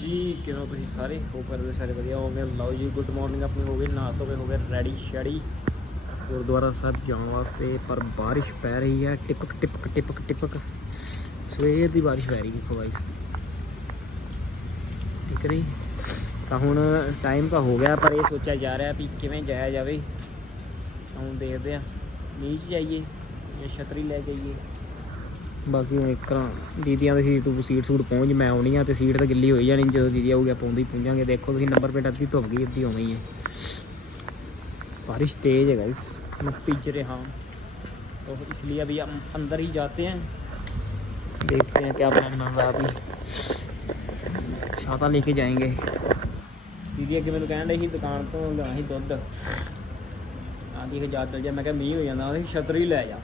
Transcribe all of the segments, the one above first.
ਜੀ ਕਿਵੇਂ ਹੋ ਤੁਸੀਂ ਸਾਰੇ? ਹੋਪ ਕਰਦੇ ਸਾਰੇ ਵਧੀਆ ਹੋਗੇ ਲਓ ਜੀ ਗੁੱਡ ਮਾਰਨਿੰਗ ਆਪਣੀ ਹੋ ਗਈ ਨਹਾ ਧੋ ਕੇ ਹੋ ਗਏ ਰੈਡੀ ਸ਼ੈਡੀ। ਗੁਰਦੁਆਰਾ ਸਾਹਿਬ ਜਾਣ ਵਾਸਤੇ, ਪਰ ਬਾਰਿਸ਼ ਪੈ ਰਹੀ ਹੈ। ਟਿਪਕ ਟਿਪਕ ਟਿਪਕ ਟਿਪਕ। ਸਵੇਰ ਦੀ ਬਾਰਿਸ਼ ਪੈ ਰਹੀ ਦੇਖੋ ਗਾਇਸ ਠੀਕ ਰਹੀ ਤਾਂ ਹੁਣ ਟਾਈਮ ਤਾਂ ਹੋ ਗਿਆ, ਪਰ ਇਹ ਸੋਚਿਆ ਜਾ ਰਿਹਾ ਵੀ ਕਿਵੇਂ ਜਾਇਆ ਜਾਵੇ। ਤਾਂ ਹੁਣ ਦੇਖਦੇ ਆ ਨੀਚ ਜਾਈਏ ਜਾਂ ਛਤਰੀ ਲੈ ਜਾਈਏ ਬਾਕੀ ਹੁਣ ਇੱਕ ਦੀਦੀਆਂ ਦੇ ਸੀ ਤੂੰ ਸੀਟ ਸੂਟ ਪਹੁੰਚ ਮੈਂ ਆਉਣੀ ਆ ਤੇ ਸੀਟ ਤਾਂ ਗਿੱਲੀ ਹੋਈ ਜਾਣੀ ਜਦੋਂ ਦੀਦੀ ਆਊਗੀ ਆਪਾਂ ਉਦੋਂ ਹੀ ਪਹੁੰਚਾਂਗੇ ਦੇਖੋ ਤੁਸੀਂ ਨੰਬਰ ਪਲੇਟ ਅੱਧੀ ਧੁੱਪ ਗਈ ਅੱਧੀ ਉਵੇਂ ਹੀ ਹੈ बारिश तेज है गाइस मैं भीज रहा हूँ तो इसलिए अभी हम अंदर ही जाते हैं देखते हैं क्या बनना है अभी छाता लेके जाएंगे ਦੀਦੀ ਅੱਗੇ ਮੈਨੂੰ ਕਹਿਣ ਡਈ ਸੀ ਦੁਕਾਨ ਤੋਂ ਲਿਆ ਸੀ ਦੁੱਧ ਆਂਦੀ ਕਿ ਜਾ ਚੱਲ ਜਾ ਮੈਂ ਕਿਹਾ ਮੀਂਹ ਹੋ ਜਾਂਦਾ ਉਹਦੀ ਛਤਰੀ ਲੈ ਜਾ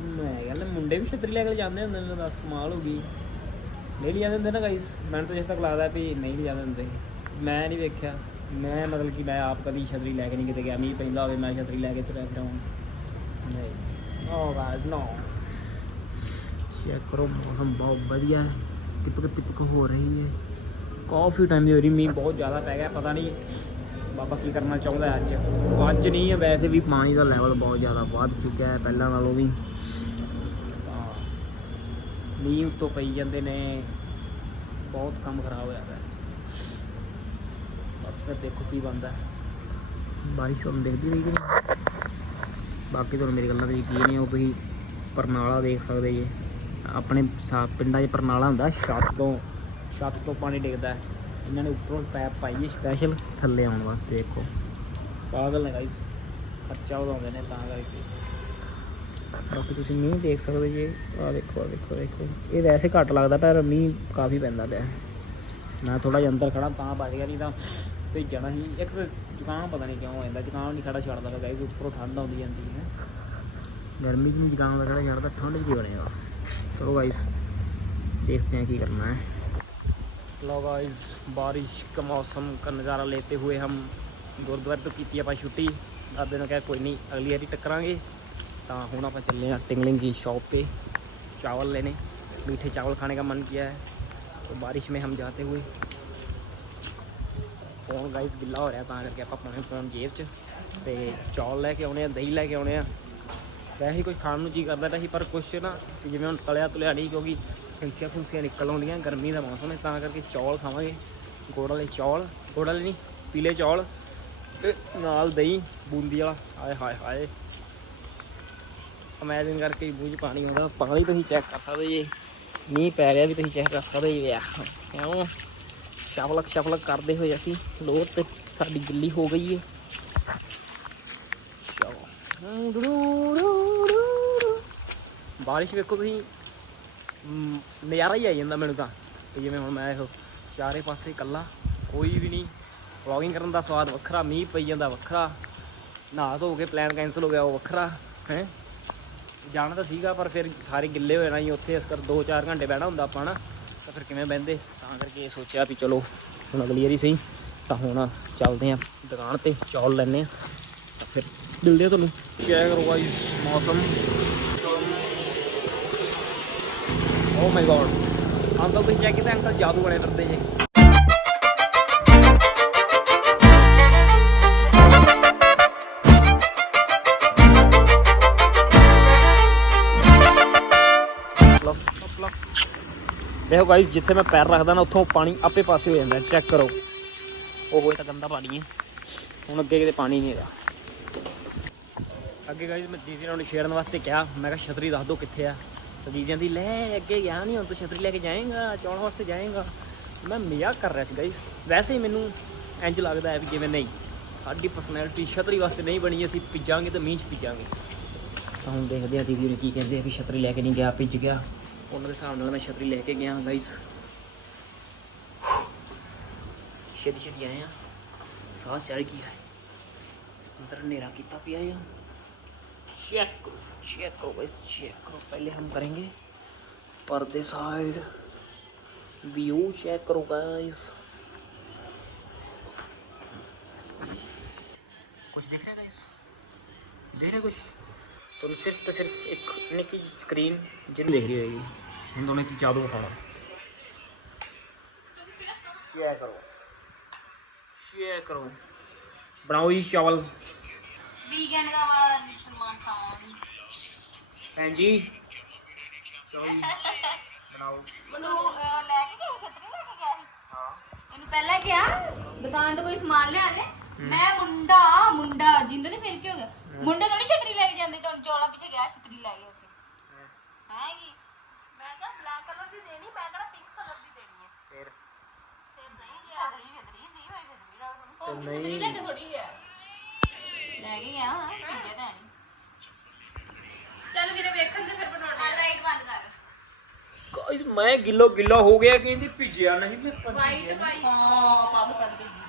ਮੈਂ ਕਹਿੰਦਾ ਮੁੰਡੇ ਵੀ ਛਤਰੀ ਲੈ ਕੇ ਜਾਂਦੇ ਹੁੰਦੇ ਨੇ ਦੱਸ ਕਮਾਲ ਹੋ ਗਈ। ਨਹੀਂ ਲਿਆ ਦਿੰਦੇ ਨਾ ਗਾਈਸ ਮੈਨੂੰ ਤਾਂ ਜਿਸ ਤੱਕ ਲੱਗਦਾ ਵੀ ਨਹੀਂ ਲਿਆ ਦਿੰਦੇ ਮੈਂ ਨਹੀਂ ਵੇਖਿਆ। ਮੈਂ ਮਤਲਬ ਕਿ ਮੈਂ ਆਪ ਕਦੀ ਛਤਰੀ ਲੈ ਕੇ ਨਹੀਂ ਕਿਤੇ ਗਿਆ। ਮੀਂਹ ਪੈਂਦਾ ਹੋਵੇ ਮੈਂ ਛਤਰੀ ਲੈ ਕੇ ਤੁਰਿਆ ਫਿਰਾਂ ਨਹੀਂ। ਓ ਗਾਇਸ ਨੋ ਚੈੱਕ ਕਰੋ ਮੌਸਮ ਬਹੁਤ ਵਧੀਆ ਟਿਪਕ ਟਿਪਕ ਹੋ ਰਹੀ ਹੈ। ਕਾਫੀ ਟਾਈਮ ਦੀ ਹੋ ਰਹੀ ਮੀਂਹ ਬਹੁਤ ਜ਼ਿਆਦਾ ਪੈ ਗਿਆ। ਪਤਾ ਨਹੀਂ ਬਾਬਾ ਕੀ ਕਰਨਾ ਚਾਹੁੰਦਾ ਅੱਜ। ਅੱਜ ਨਹੀਂ ਹੈ ਵੈਸੇ ਵੀ ਪਾਣੀ ਦਾ ਲੈਵਲ ਬਹੁਤ ਜ਼ਿਆਦਾ ਵੱਧ ਚੁੱਕਿਆ ਹੈ ਪਹਿਲਾਂ ਨਾਲੋਂ ਵੀ। ਮੀਂਹ ਉੱਤੋਂ ਪਈ ਜਾਂਦੇ ਨੇ। ਬਹੁਤ ਕੰਮ ਖਰਾਬ ਹੋਇਆ ਪਿਆ। ਬਸ ਫਿਰ ਦੇਖੋ ਕੀ ਬਣਦਾ। ਬਾਰਿਸ਼ ਤੁਹਾਨੂੰ ਦੇਖਦੀ ਰਹੀ ਕਿ ਨਹੀਂ? ਬਾਕੀ ਤੁਹਾਨੂੰ ਮੇਰੀ ਗੱਲਾਂ ਤੇ ਯਕੀਨ ਨਹੀਂ ਹੋ ਤੁਸੀਂ ਪਰਨਾਲਾ ਦੇਖ ਸਕਦੇ ਜੇ। ਆਪਣੇ ਸਾ, ਪਿੰਡਾਂ 'ਚ ਪਰਨਾਲਾ ਹੁੰਦਾ, ਛੱਤ ਤੋਂ ਛੱਤ ਤੋਂ ਪਾਣੀ ਡਿੱਗਦਾ। ਇਹਨਾਂ ਨੇ ਉੱਪਰੋਂ ਪੈਪ ਪਾਈ ਹੈ ਸਪੈਸ਼ਲ ਥੱਲੇ ਆਉਣ ਵਾਸਤੇ ਦੇਖੋ। ਪਾਗਲ ਨੇ ਗਾਈਸ ਖਰਚਾ ਵਧਾਉਂਦੇ ਨੇ ਤਾਂ ਕਰਕੇ। ਬਾਕੀ ਤੁਸੀਂ ਮੀਂਹ ਦੇਖ ਸਕਦੇ ਜੇ ਆ ਦੇਖੋ ਆ ਦੇਖੋ ਦੇਖੋ ਇਹ ਵੈਸੇ ਘੱਟ ਲੱਗਦਾ ਪਰ ਮੀਂਹ ਕਾਫੀ ਪੈਂਦਾ ਪਿਆ ਮੈਂ ਥੋੜਾ ਜਿਹਾ ਅੰਦਰ ਖੜਾ ਤਾਂ ਬਚ ਗਿਆ ਨਹੀਂ ਤਾਂ ਭੇਜਣਾ ਸੀ ਇੱਕ ਤਾਂ ਜ਼ੁਕਾਮ ਪਤਾ ਨਹੀਂ ਕਿਉਂ ਹੋ ਜਾਂਦਾ ਜ਼ੁਕਾਮ ਨਹੀਂ ਖੜਾ ਛੱਡਦਾ ਫਿਰ ਗਾਈਸ ਉੱਪਰੋਂ ਠੰਡ ਆਉਂਦੀ ਜਾਂਦੀ ਹੈ ਗਰਮੀ 'ਚ ਨਹੀਂ ਜ਼ੁਕਾਮ ਦਾ ਖੜਾ ਛੱਡਦਾ ਠੰਡ 'ਚ ਕੀ ਬਣੇਗਾ ਚਲੋ ਗਾਈਸ देखते हैं क्या करना है लो गाइस बारिश का मौसम का नज़ारा लेते हुए हम ਗੁਰਦੁਆਰੇ ਤੋਂ ਕੀਤੀ ਆਪਾਂ ਛੁੱਟੀ ਦਾਦੇ ਨੇ ਕਿਹਾ ਕੋਈ ਨਹੀਂ ਅਗਲੀ ਵਾਰੀ ਟੱਕਰਾਂਗੇ ਤਾਂ ਹੁਣ ਆਪਾਂ ਚੱਲੇ ਹਾਂ टिंगलिंग की शॉप पे चावल लेने मीठे चावल खाने का मन किया है तो बारिश में हम जाते हुए ਫੋਨ ਗਾਈਸ ਗਿੱਲਾ ਹੋ ਰਿਹਾ ਤਾਂ ਕਰਕੇ ਆਪਾਂ ਪਾਉਣੇ ਫੋਨ ਜੇਬ 'ਚ ਤੇ ਚੌਲ ਲੈ ਕੇ ਆਉਣੇ ਆ ਦਹੀਂ ਲੈ ਕੇ ਆਉਣੇ ਆ ਵੈਸੇ ਹੀ ਕੁਝ ਖਾਣ ਨੂੰ ਜੀ ਕਰਦਾ ਤਾਂ ਸੀ ਪਰ ਕੁਛ ਨਾ ਜਿਵੇਂ ਹੁਣ ਤਲਿਆ ਤੁਲਿਆ ਨਹੀਂ ਕਿਉਂਕਿ ਫਿੰਸੀਆਂ ਫੁੰਸੀਆਂ ਨਿਕਲ ਆਉਂਦੀਆਂ ਗਰਮੀ ਦਾ ਮੌਸਮ ਹੈ ਤਾਂ ਕਰਕੇ ਚੌਲ ਖਾਵਾਂਗੇ ਗੁੜ ਵਾਲੇ ਚੌਲ ਗੁੜ ਵਾਲੇ ਨਹੀਂ ਪੀਲੇ ਚੌਲ ਤੇ ਨਾਲ ਦਹੀਂ ਬੂੰਦੀ ਵਾਲਾ ਹਾਏ ਹਾਏ ਹਾਏ ਇਮੈਜਿਨ ਕਰਕੇ ਹੀ ਬੂਝ ਪਾਣੀ ਆਉਂਦਾ। ਪਾਣੀ ਤੁਸੀਂ ਚੈੱਕ ਕਰ ਸਕਦੇ ਜੀ। ਮੀਂਹ ਪੈ ਰਿਹਾ ਵੀ ਤੁਸੀਂ ਚੈੱਕ ਕਰ ਸਕਦੇ ਜੀ। ਆ ਕਿਉਂ ਸ਼ਫਲਕ ਸ਼ਫਲਕ ਕਰਦੇ ਹੋਏ ਅਸੀਂ ਲੋਰ ਤੇ ਸਾਡੀ ਗਿੱਲੀ ਹੋ ਗਈ ਹੈ ਬਾਰਿਸ਼ ਵੇਖੋ ਤੁਸੀਂ। ਨਜ਼ਾਰਾ ਹੀ ਆ ਜਾਂਦਾ ਮੈਨੂੰ ਤਾਂ। ਜਿਵੇਂ ਹੁਣ ਮੈਂ ਇਹੋ ਚਾਰੇ ਪਾਸੇ ਇਕੱਲਾ, ਕੋਈ ਵੀ ਨਹੀਂ। ਵਲੌਗਿੰਗ ਕਰਨ ਦਾ ਸਵਾਦ ਵੱਖਰਾ, ਮੀਂਹ ਪਈ ਜਾਂਦਾ ਵੱਖਰਾ। ਨਹਾ ਧੋ ਕੇ ਪਲਾਨ ਕੈਨਸਲ ਹੋ ਗਿਆ, ਉਹ ਵੱਖਰਾ। ਹੈ? ਜਾਣਾ ਤਾਂ ਸੀਗਾ ਪਰ ਫਿਰ ਸਾਰੇ ਗਿੱਲੇ ਹੋ ਜਾਣਾ ਸੀ ਉੱਥੇ ਇਸ ਕਰ 2-4 ਘੰਟੇ ਬਹਿਣਾ ਹੁੰਦਾ ਆਪਾਂ ਨਾ ਤਾਂ ਫਿਰ ਕਿਵੇਂ ਬਹਿੰਦੇ? ਤਾਂ ਕਰਕੇ ਇਹ ਸੋਚਿਆ ਵੀ ਚਲੋ ਹੁਣ ਅਗਲੀ ਵਾਰੀ ਸਹੀ ਤਾਂ ਹੁਣ ਚੱਲਦੇ ਆਂ ਦੁਕਾਨ ਤੇ ਚੌਲ ਲੈਣੇ ਆ ਫਿਰ ਮਿਲਦੇ ਆ ਤੁਹਾਨੂੰ। ਚੈੱਕ ਕਰੋ ਗਾਇਸ ਮੌਸਮ? ਓ ਮਾਈ ਗॉड ਅੰਕਲ ਤੁਸੀਂ ਚੈੱਕ ਕੀਤਾ ਅੰਕਲ ਜਾਦੂ ਬਣੇ ਫਿਰਦੇ ਜੇ? ਦੇਖੋ ਗਾਇਸ ਜਿੱਥੇ ਮੈਂ ਪੈਰ ਰੱਖਦਾ ਨਾ ਉੱਥੋਂ ਪਾਣੀ ਆਪੇ ਪਾਸੇ ਹੋ ਜਾਂਦਾ ਚੈੱਕ ਕਰੋ। ਉਹ ਇਹ ਤਾਂ ਗੰਦਾ ਪਾਣੀ ਹੈ। ਹੁਣ ਅੱਗੇ ਕਿਤੇ ਪਾਣੀ ਨਹੀਂ ਹੈਗਾ। ਅੱਗੇ ਗਾਇਸ ਮੈਂ ਦੀਦੀ ਨਾਲ ਛੇੜਨ ਵਾਸਤੇ ਕਿਹਾ। ਮੈਂ ਕਿਹਾ ਛਤਰੀ ਦੱਸ ਦਿਓ ਕਿੱਥੇ ਆ? ਤਾਂ ਦੀਦੀ ਕਹਿੰਦੀ ਲੈ ਅੱਗੇ ਗਿਆ ਨਹੀਂ ਹੁਣ ਤੂੰ ਛਤਰੀ ਲੈ ਕੇ ਜਾਏਂਗਾ ਚੌਣ ਵਾਸਤੇ ਜਾਏਂਗਾ। ਮੈਂ ਮਜ਼ਾਕ ਕਰ ਰਿਹਾ ਸੀ ਗਾਇਸ ਵੈਸੇ ਹੀ ਮੈਨੂੰ ਇੰਜ ਲੱਗਦਾ ਹੈ ਵੀ ਜਿਵੇਂ ਨਹੀਂ ਸਾਡੀ ਪਰਸਨੈਲਿਟੀ ਛਤਰੀ ਵਾਸਤੇ ਨਹੀਂ ਬਣੀ ਅਸੀਂ ਭਿੱਜਾਂਗੇ ਤੇ ਮੀਂਹ 'ਚ ਭਿੱਜਾਂਗੇ। ਤਾਂ ਹੁਣ ਦੇਖਦੇ ਆ ਦੀਦੀ ਨੇ ਕੀ ਕਹਿੰਦੇ ਆ ਵੀ ਛਤਰੀ ਲੈ ਕੇ ਨਹੀਂ ਗਿਆ ਭਿੱਜ ਗਿਆ। ਉਹਨਾਂ ਦੇ ਹਿਸਾਬ ਨਾਲ ਮੈਂ ਛਤਰੀ ਲੈ ਕੇ ਗਿਆ ਗਾਇਸ ਛੇਤੀ ਛੇਤੀ ਆਏ ਆ ਸਾਹ ਚੜ ਗਿਆ ਹੈ अंदर हनेरा कितना पिया है चेक करो चेक करो गाइस चेक करो पहले हम करेंगे पर्दे साइड व्यू चेक करो गाइस कुछ देख रहे हैं गाइस देख रहे हैं कुछ तुम सिर्फ तो सिर्फ एक निकी स्क्रीन जिन देख रही होगी હિન્દોને તું ચાલુ ખાવા શેર કરો શેર કરો ਬਣਾਓ ਜੀ ਚਾਵਲ। ਵੀਗਨ ਦਾ ਵਾ ਸਲਮਾਨ ਖਾਵਾਂਗੀ। ਭੈਣ ਜੀ। ਬਣਾਓ। ਮੈਨੂੰ ਲੈ ਕੇ ਗਿਆ ਛਤਰੀ ਲੈ ਕੇ ਗਿਆ ਹਾਂ। ਇਹਨੂੰ ਪਹਿਲਾਂ ਕਿਹਾ ਦੁਕਾਨ ਤੋਂ ਕੋਈ ਸਮਾਨ ਲਿਆ ਦੇ। ਮੈਂ ਮੁੰਡਾ ਮੁੰਡਾ ਜਿੰਦ ਨੇ ਫਿਰ ਕੀ ਗਿਆ? ਮੁੰਡਾ ਥੋੜੀ ਛਤਰੀ ਲੈ ਕੇ ਜਾਂਦੇ ਤੁਹਾਨੂੰ ਪਿੱਛੇ ਗਿਆ ਛਤਰੀ ਲੈ ਕੇ ਕੀ ਮੈਂ ਕਿਹਾ ਬਲੈਕ ਕਲਰ ਦੀ ਦੇਣੀ ਮੈਂ ਕਿਹੜਾ ਪਿੰਕ ਕਲਰ ਦੀ ਦੇਣੀ ਹੈ ਫਿਰ? ਫਿਰ ਨਹੀਂ ਗਿਆ। ਛਤਰੀ ਛਤਰੀ ਦੀ ਹੋਈ ਛਤਰੀ ਰੱਖ ਤੇ ਦੂੰ ਨਹੀਂ। ਲੈ ਕੇ ਥੋੜੀ ਗਿਆ ਲੈ ਕੇ ਗਿਆ ਹਾਂ। ਭੇਜਿਆ ਤਾਂ ਨਹੀਂ ਚੱਲ ਵੀਰੇ ਵੇਖਣ ਤੇ ਫਿਰ ਬਣਾਉਣਾ ਆ। ਲਾਈਟ ਬੰਦ ਕਰ। ਗਾਇਸ ਮੈਂ ਗਿੱਲੋ ਗਿੱਲਾ ਹੋ ਗਿਆ ਕਹਿੰਦੀ ਭਿੱਜਿਆ ਨਹੀਂ ਮੈਂ ਪਰ ਵਾਈਟ ਭਾਈ ਹਾਂ ਪਾਕਿਸਤਾਨ ਭੇਜੀ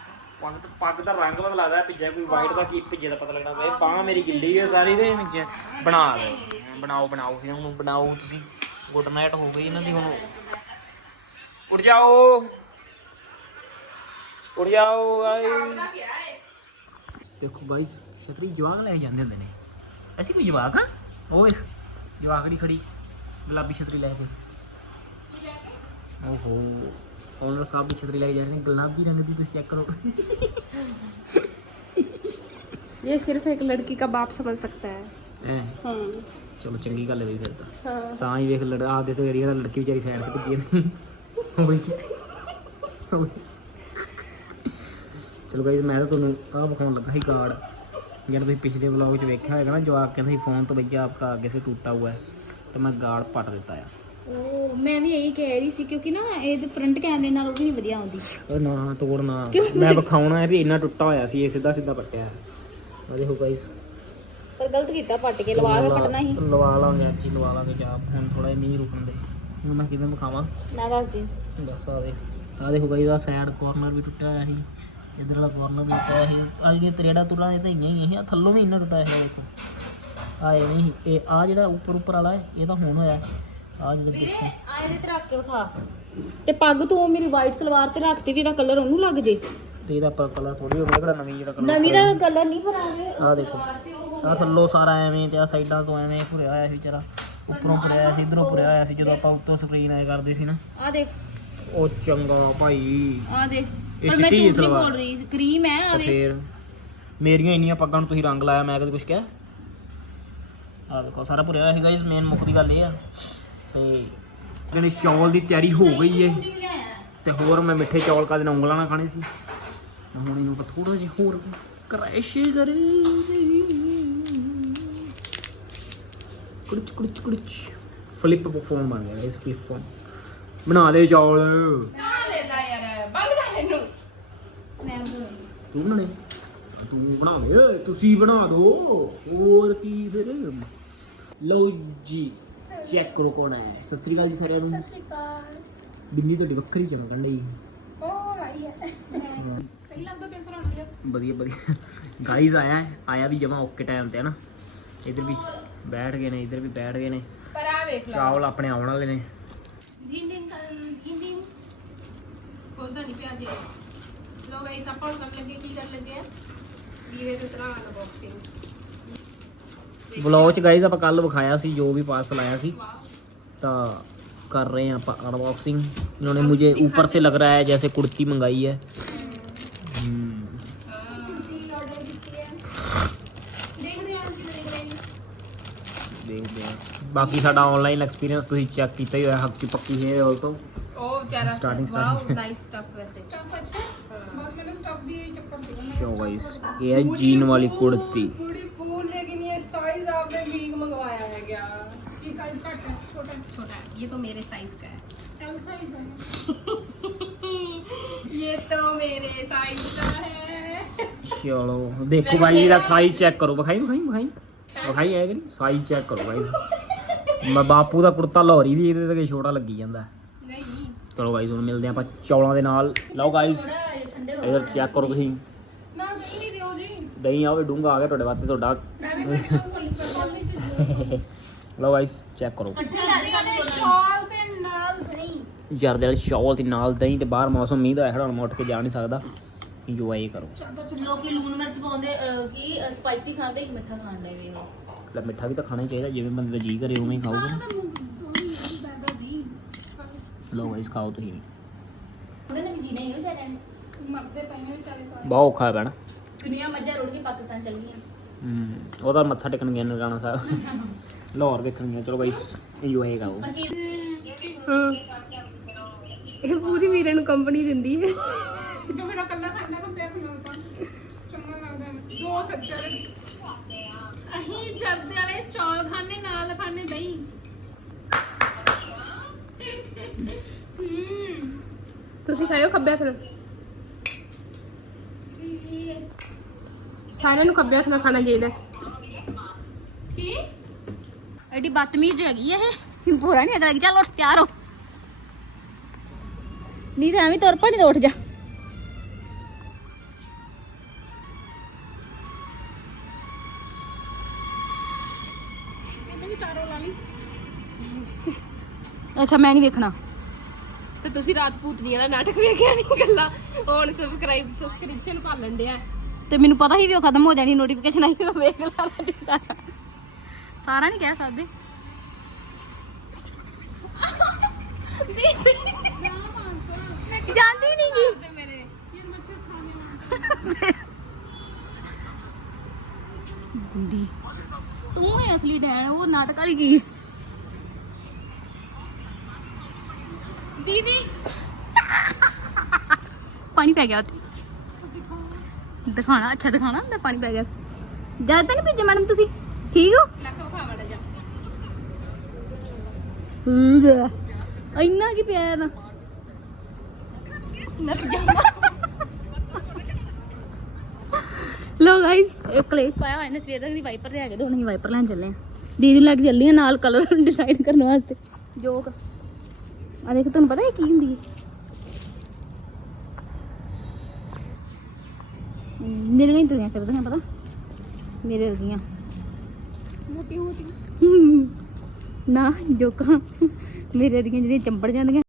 ਪੱਗ ਤਾਂ ਪੱਗ ਦਾ ਰੰਗ ਬਦਲ ਲੱਗਦਾ ਭਿੱਜਿਆ ਕੋਈ ਵਾਈਟ ਦਾ ਕੀ ਭਿੱਜੇ ਦਾ ਪਤਾ ਲੱਗਣਾ ਬਈ ਬਾਹ ਮੇਰੀ ਗਿੱਲੀ ਹੈ ਸਾਰੀ ਤੇ ਵਿੱਚ ਬਣਾ ਲਓ ਬਣਾਓ ਬਣਾਓ ਹੁਣ ਬਣਾਓ ਤੁਸੀਂ। ਗੁੱਡ ਨਾਈਟ ਹੋ ਗਈ ਇਹਨਾਂ ਦੀ ਹੁਣ ਉੱਠ ਜਾਓ ਉੱਠ ਜਾਓ ਗਾਇਸ ਦੇਖੋ ਬਾਈ ਛਤਰੀ ਜਵਾਗ ਲੈ ਕੇ ਜਾਂਦੇ ਹੁੰਦੇ ਨੇ ਅਸੀਂ ਕੋਈ ਜਵਾਗ ਹਾਂ ਓਏ ਜਵਾਗੜੀ ਖੜੀ ਗੁਲਾਬੀ ਛਤਰੀ ਲੈ ਕੇ ਓਹੋ ਹੁਣ ਸਾਹਿਬ ਦੀ ਛਤਰੀ ਲੈ ਕੇ ਜਾਂਦੇ ਨੇ ਗੁਲਾਬੀ ਰੰਗ ਦੀ ਤੁਸੀਂ ਚੈੱਕ ਕਰੋ ये सिर्फ एक लड़की का बाप समझ सकता है ਐ हम्म ਚਲੋ ਚੰਗੀ ਗੱਲ ਹੈ ਵੀ ਫਿਰ ਤਾਂ ਹਾਂ। ਤਾਂ ਹੀ ਵੇਖ ਲੜ ਆਪਦੇ ਤੋਂ ਏਰੀਆ ਲੜਕੀ ਵਿਚਾਰੀ ਸਾਈਡ ਤੇ ਭੱਜੀ ਚਲੋ ਗਾਇਜ਼ ਮੈਂ ਤੁਹਾਨੂੰ ਆਹ ਵਿਖਾਉਣ ਲੱਗਾ ਸੀ ਕਾਰਡ ਜਿਹੜਾ ਤੁਸੀਂ ਪਿਛਲੇ ਵਲੌਗ 'ਚ ਵੇਖਿਆ ਹੋਏਗਾ ਨਾ ਜਵਾਕ ਕਹਿੰਦਾ ਸੀ ਫੋਨ ਤੋਂ ਭਈਆ ਆਪਕਾ ਅੱਗੇ ਸੇ ਟੁੱਟਾ ਹੁਆ ਤਾਂ ਮੈਂ ਗਾਰਡ ਪਟ ਦਿੱਤਾ ਆ। ਉਹ ਮੈਂ ਵੀ ਇਹੀ ਕਹਿ ਰਹੀ ਸੀ ਕਿਉਂਕਿ ਨਾ ਇਹਦੇ ਫਰੰਟ ਕੈਮਰੇ ਨਾਲ ਉਹ ਵੀ ਨਹੀਂ ਵਧੀਆ ਆਉਂਦੀ। ਉਹ ਨਾ ਤੋੜਨਾ ਮੈਂ ਵਿਖਾਉਣਾ ਹੈ ਵੀ ਇੰਨਾ ਟੁੱਟਾ ਹੋਇਆ ਸੀ ਇਹ ਸਿੱਧਾ ਸਿੱਧਾ ਪੱਟਿਆ ਆ ਦੇਖੋ ਗਾਇਜ਼ ਪਰ ਗਲਤ ਕੀਤਾ ਪੱਟ ਕੇ ਲਵਾ ਕੇ ਪਟਣਾ ਸੀ ਲਵਾ ਲਾਂਗੇ ਅੱਜ ਹੀ ਲਵਾ ਲਾਂਗੇ ਜਾ ਹੁਣ ਥੋੜਾ ਜਿਹਾ ਮੀਂਹ ਰੁਕਣ ਦੇ। ਹੁਣ ਮੈਂ ਕਿਵੇਂ ਵਿਖਾਵਾਂ? ਮੈਂ ਦੱਸ ਦੀ ਬਸ ਆ ਦੇ ਆ ਦੇਖੋ ਗਾਇਜ਼ ਆ ਸਾਈਡ ਕਾਰਨਰ ਵੀ ਟੁੱਟਿਆ ਹੋਇਆ ਸੀ। ਇਧਰ ਵਾਲਾ ਕਾਰਨਰ ਵੀ ਟੁੱਟਿਆ ਹੋਇਆ ਸੀ। ਆ ਜਿਹੜੀਆਂ ਤਰੇੜਾ ਤੁਰਾਂ ਇਹ ਤਾਂ ਇਆਂ ਹੀ ਇਹ ਆ ਥੱਲੋਂ ਵੀ ਇੰਨਾ ਟੁੱਟਿਆ ਹੋਇਆ ਦੇਖੋ। ਆ ਇਹ ਨਹੀਂ ਇਹ ਆ ਜਿਹੜਾ ਉੱਪਰ ਉੱਪਰ ਵਾਲਾ ਹੈ ਇਹ ਤਾਂ ਹੁਣ ਹੋਇਆ। ਆ ਜਿਹੜਾ ਦੇਖੋ। ਆ ਇਹਦੇ ਤੇ ਰੱਖ ਕੇ ਵਿਖਾ। ਤੇ ਪੱਗ ਤੂੰ ਮੇਰੀ ਵਾਈਟ ਸਲਵਾਰ ਤੇ ਰੱਖਤੀ ਵੀ ਇਹਦਾ ਕਲਰ ਉਹਨੂੰ ਲੱਗ ਜੇ। ਤੇ ਇਹਦਾ ਪਰ ਕਲਰ ਥੋੜੀ ਹੋ ਗਿਆ ਕਿਹੜਾ ਨਵੀਂ ਜਿਹੜਾ ਕਲਰ ਨਵੀਂ ਦਾ ਕਲਰ ਨਹੀਂ ਫਰਾਵੇ ਆ ਦੇਖੋ ਆ ਥੱਲੋਂ ਸਾਰਾ ਐਵੇਂ ਤੇ ਆ ਸਾਈਡਾਂ ਤੋਂ ਐਵੇਂ ਭੁਰਿਆ ਹੋਇਆ ਸੀ ਵਿਚਾਰਾ। ਉੱਪਰੋਂ ਭੁਰਿਆ ਹੋਇਆ ਸੀ ਇਧਰੋਂ ਭੁਰਿਆ ਹੋਇਆ ਸੀ ਜਦੋਂ ਆਪਾਂ ਉੱਤੋਂ ਸਕਰੀਨ ਆਏ ਕਰਦੇ ਸੀ ਨਾ। ਆ ਦੇਖ। ਉਹ ਚੰਗਾ ਭਾਈ। ਆ ਦੇਖ। ਇਹ ਪਰ ਮੈਂ ਚਿੱਟੀ ਝੂਠ ਨਹੀਂ ਸਲਵਾਰ। ਬੋਲ ਰਹੀ ਕਰੀਮ ਹੈ ਆ ਤੇ ਵੇ ਫੇਰ ਮੇਰੀਆਂ ਇੰਨੀਆਂ ਪੱਗਾਂ ਨੂੰ ਤੁਸੀਂ ਰੰਗ ਲਾਇਆ ਮੈਂ ਕਦੇ ਕੁਝ ਕਿਹਾ? ਆ ਦੇਖੋ ਸਾਰਾ ਭੁਰਿਆ ਹੋਇਆ ਸੀ ਗਾਇਸ ਮੇਨ ਮੁੱਖ ਦੀ ਗੱਲ ਇਹ ਆ। ਤੇ ਕਹਿੰਦੇ ਚੌਲ ਦੀ ਤਿਆਰੀ ਹੋ ਗਈ ਏ। ਤੇ ਹੋਰ ਮੈਂ ਮਿੱਠੇ ਚੌਲ ਕਾਦੇ ਨਾਲ ਉਂਗਲਾਂ ਨਾਲ ਖਾਣੇ ਸੀ। ਹੁਣ ਇਹਨੂੰ ਆਪਾਂ ਥੋੜਾ ਜਿਹਾ ਹੋਰ ਕ੍ਰੈਸ਼ ਕਰੇ। ਕੁੜਚ ਕੁੜਚ ਕੁੜਚ। ਫਲਿੱਪ ਫੋਨ ਬਣ ਗਿਆ ਇਸ ਫਲਿੱਪ ਫੋਨ ਬਣਾ ਦੇ ਚੌਲ। ਯਾਰ ਬੰਦ ਕਰ ਇਹਨੂੰ। ਮੈਂ ਬੋਲ ਤੂੰ ਬਣਾਣੇ ਤੂੰ ਬਣਾ ਦੇ। ਤੁਸੀਂ ਬਣਾ ਦਿਓ ਹੋਰ ਕੀ ਫਿਰ? ਲਓ ਜੀ ਚੈੱਕ ਕਰੋ ਕੌਣ ਹੈ। ਸਤਿ ਸ੍ਰੀ ਅਕਾਲ ਜੀ ਸਾਰਿਆਂ ਨੂੰ। ਸ਼ਿਕਾਰ ਬਿੰਦੀ ਤੁਹਾਡੀ ਵੱਖਰੀ ਚਮਕਣ ਲਈ। ਉਹ ਲਾਈ ਹੈ। ਸਹੀ ਲੱਗਦਾ ਪਿਆ ਸਰਾਂ ਲਿਆ ਵਧੀਆ ਵਧੀਆ ਗਾਈਜ਼ ਆਇਆ ਹੈ ਆਇਆ ਵੀ ਜਮਾ ਓਕੇ ਟਾਈਮ ਤੇ ਹੈ ਨਾ ਇਧਰ ਵੀ ਬੈਠ ਗਏ ਨੇ ਇਧਰ ਵੀ ਬੈਠ ਗਏ ਨੇ ਪਰ ਆ ਵੇਖ ਲਾ ਚਾਵਲ ਆਪਣੇ ਆਉਣ ਵਾਲੇ ਨੇ ਦਿਨ ਦਿਨ ਦਿਨ ਦਿਨ ਖੋਲਦਾ ਨਹੀਂ ਪਿਆ ਜੇ ਲੋਗ ਇਸ ਆਪਾਂ ਹੁਣ ਕਰਨ ਲੱਗੇ ਕੀ ਕਰਨ ਲੱਗੇ ਆ ਵੀਰੇ ਦੇ ਤਰ੍ਹਾਂ ਅਨਬਾਕਸਿੰਗ ਵਲੌਗ ਚ ਗਾਈਜ਼ ਆਪਾਂ ਕੱਲ ਵਿਖਾਇਆ ਸੀ ਜੋ ਵੀ ਪਾਰਸਲ ਆਇਆ ਸੀ ਤਾਂ कर रहे हैं आप अनबॉक्सिंग इन्होंने मुझे ऊपर से लग रहा है जैसे कुर्ती मंगाई है देखते हैं बाकी साडा ऑनलाइन एक्सपीरियंस ਤੁਸੀਂ ਚੈੱਕ ਕੀਤਾ ਹੀ ਹੋਇਆ ਹੱਕੀ ਪੱਕੀ ਹੈ ਹਾਲ ਤੋਂ ਉਹ ਵਿਚਾਰਾ Starting, wow starting. Nice stuff ਵੈਸੇ ਸਟਫ ਅੱਛਾ ਬਸ ਮੈਨੂੰ ਸਟਫ ਦੀ ਚੱਕਰ ਸੀ शो गाइस ये है जीन वाली कुर्ती पूरी फूल लेकिन ये साइज आपने ठीक मंगवाया है क्या ये साइज घट है छोटा है छोटा है ये तो मेरे साइज का है एल साइज है ये तो मेरे साइज का है चलो देखो भाई ਇਹਦਾ ਸਾਈਜ਼ ਚੈੱਕ ਕਰੋ ਵਿਖਾਈ ਵਿਖਾਈ ਵਿਖਾਈ ਵਿਖਾਈ ਹੈ ਕਿ ਨਹੀਂ ਸਾਈਜ਼ ਚੈੱਕ ਕਰੋ ਗਾਈਸ ਮੈਂ ਬਾਪੂ ਦਾ ਕੁੜਤਾ ਲਾਹੌਰੀ ਵੀ ਇਹਦੇ ਤੇ ਛੋਟਾ ਲੱਗੀ ਜਾਂਦਾ। ਨਹੀਂ। ਚਲੋ ਗਾਇਜ਼ ਹੁਣ ਮਿਲਦੇ ਆਪਾਂ ਚੌਲਾਂ ਦੇ ਨਾਲ। ਲਓ ਗਾਇਜ਼ ਇਧਰ ਚੈੱਕ ਕਰੋ ਤੁਸੀਂ। ਦਹੀਂ ਦਿਓ ਆਵੇ ਡੂੰਗਾ ਆ ਗਿਆ ਤੁਹਾਡੇ ਵਾਸਤੇ ਤੁਹਾਡਾ। ਲਓ ਗਾਇਜ਼ ਚੈੱਕ ਕਰੋ। ਸ਼ਾਲ ਤੇ ਦਹੀਂ। ਯਾਰ ਦੇ ਸ਼ਾਲ ਤੇ ਨਾਲ ਦਹੀਂ ਤੇ ਬਾਹਰ ਮੌਸਮ ਮੀਂਹ ਦਾ ਹੈ ਹੁਣ ਮੈਂ ਉੱਠ ਕੇ ਜਾ ਨਹੀਂ ਸਕਦਾ। ਇੰਜੋਏ ਕਰੋ। ਲੋਕੀ ਲੂਣ ਮਿਰਚ ਪਾਉਂਦੇ ਕੀ ਸਪਾਈਸੀ ਖਾਂਦੇ ਮਿੱਠਾ ਖਾਂਦੇ ਵੀ ਲੈ ਮਿੱਠਾ ਵੀ ਤਾਂ ਖਾਣਾ ਹੀ ਚਾਹੀਦਾ ਜਿਵੇਂ ਬੰਦੇ ਦਾ ਜੀ ਕਰੇ ਉਵੇਂ ਹੀ ਖਾਓਗੇ ਨਾ ਲਓ ਗਾਈਸ ਖਾਓ ਤੁਸੀਂ। ਬਹੁਤ ਔਖਾ ਹੈ ਭੈਣ। ਦੁਨੀਆ ਮੱਝਾਂ ਰੁੜ ਕੇ ਪਾਕਿਸਤਾਨ ਚਲ ਗਈਆਂ। ਹੂੰ ਉਹਦਾ ਮੱਥਾ ਟੇਕਣ ਗਿਆ ਨਰਾਣਾ ਸਾਹਿਬ। ਲਾਹੌਰ ਵੇਖਣ ਗਿਆ ਚਲੋ ਬਾਈ ਇੰਜੋਏ ਕਰੋ ਹਾਂ। ਇਹ ਪੂਰੀ ਵੀਰੇ ਨੂੰ ਕੰਪਨੀ ਦਿੰਦੀ ਹੈ। ਜੋ ਮੇਰਾ ਕੱਲਾ ਕੰਪਿਆ ਪੀਣਾ ਤਾਂ। ਚੰਗਾ ਲੱਗਦਾ। ਹੈ। ਦੋ ਸੱਜਰ ਅਹੀਂ ਜਰਦੇ ਵਾਲੇ ਚੌਲ ਖਾਣੇ ਨਾਲ ਖਾਣੇ ਦਹੀਂ ਤੁਸੀਂ ਖਾਇਓ ਖੱਬੇ ਹੱਥ ਨਾਲ? ਸਾਰਿਆਂ ਨੂੰ ਖੱਬੇ ਹੱਥ ਨਾਲ ਖਾਣਾ ਚਾਹੀਦਾ ਕੀ? ਐਡੀ ਬਦਤਮੀਜ਼ ਹੈਗੀ ਇਹ। ਪੂਰਾ ਨਹੀਂ ਅਗਲਾ ਚੱਲ ਉੱਠ ਤਿਆਰ ਹੋ। ਨਹੀਂ ਤਾਂ ਐਵੇਂ ਤੁਰ ਪਣੀ ਉੱਠ ਜਾ। ਅੱਛਾ ਮੈਂ ਨਹੀਂ ਵੇਖਣਾ। ਤੇ ਤੁਸੀਂ ਰਾਤ ਭੂਤਨੀਆਂ ਦਾ ਨਾਟਕ ਵੇਖਿਆ ਨਹੀਂ ਗੱਲਾਂ ਹੁਣ ਸਬਸਕ੍ਰਾਈਬ ਸਬਸਕ੍ਰਿਪਸ਼ਨ ਪਾ ਲੈਂਦੇ ਆ। ਤੇ ਮੈਨੂੰ ਪਤਾ ਸੀ ਵੀ ਉਹ ਖਤਮ ਹੋ ਜਾਣੀ ਨੋਟੀਫਿਕੇਸ਼ਨ ਆਈ ਮੈਂ ਵੇਖ ਲਾ ਲੈਂਦੀ ਸਾਰਾ। ਸਾਰਾ ਨਹੀਂ ਕਹਿ ਸਕਦੇ। ਜਾਂਦੀ ਨਹੀਂ ਦੀ ਤੂੰ ਹੀ ਅਸਲੀ ਡੈਣ ਉਹ ਨਾਟਕ ਵਾਲੀ ਕੀ ਦੀਦੀ। ਪਾਣੀ ਪੈ ਗਿਆ ਉੱਤੇ ਦਿਖਾਣਾ ਅੱਛਾ ਦਿਖਾਣਾ ਹੁੰਦਾ ਪਾਣੀ ਪੈ ਗਿਆ। ਜਦ ਤਾਂ ਨਹੀਂ ਭੇਜਿਆ ਮੈਡਮ ਤੁਸੀਂ? ਠੀਕ ਹੋ? ਲੱਖ ਜਾ ਇੰਨਾ ਕੀ ਪਿਆ ਨਾ ਨਾ ਲੋ ਗਾਇਸ ਇਹ ਕਲੇਸ਼ ਪਾਇਆ ਹੋਇਆ ਨੇ ਸਵੇਰ ਤੱਕ ਦੀ ਵਾਈਪਰ ਲਿਆ ਕੇ ਹੁਣ ਅਸੀਂ ਵਾਈਪਰ ਲੈਣ ਚੱਲੇ ਆ ਦੀਦੀ ਨੂੰ ਲੈ ਕੇ ਚੱਲੀ ਆ ਨਾਲ ਕਲਰ ਡਿਸਾਈਡ ਕਰਨ ਵਾਸਤੇ। ਜੋਕ। ਆ ਦੇਖ ਤੁਹਾਨੂੰ ਪਤਾ ਇਹ ਕੀ ਹੁੰਦੀ ਹੈ? ਮੇਰੇ ਨਹੀਂ ਤੁਰੀਆਂ ਫਿਰਦੀਆਂ ਪਤਾ? ਮੇਰੇ ਵਰਗੀਆਂ। ਮੋਟੀ ਮੋਟੀ ਨਾ ਜੋਕਾਂ। ਮੇਰੇ ਦੀਆਂ ਜਿਹੜੀਆਂ ਚੰਬੜ ਜਾਂਦੀਆਂ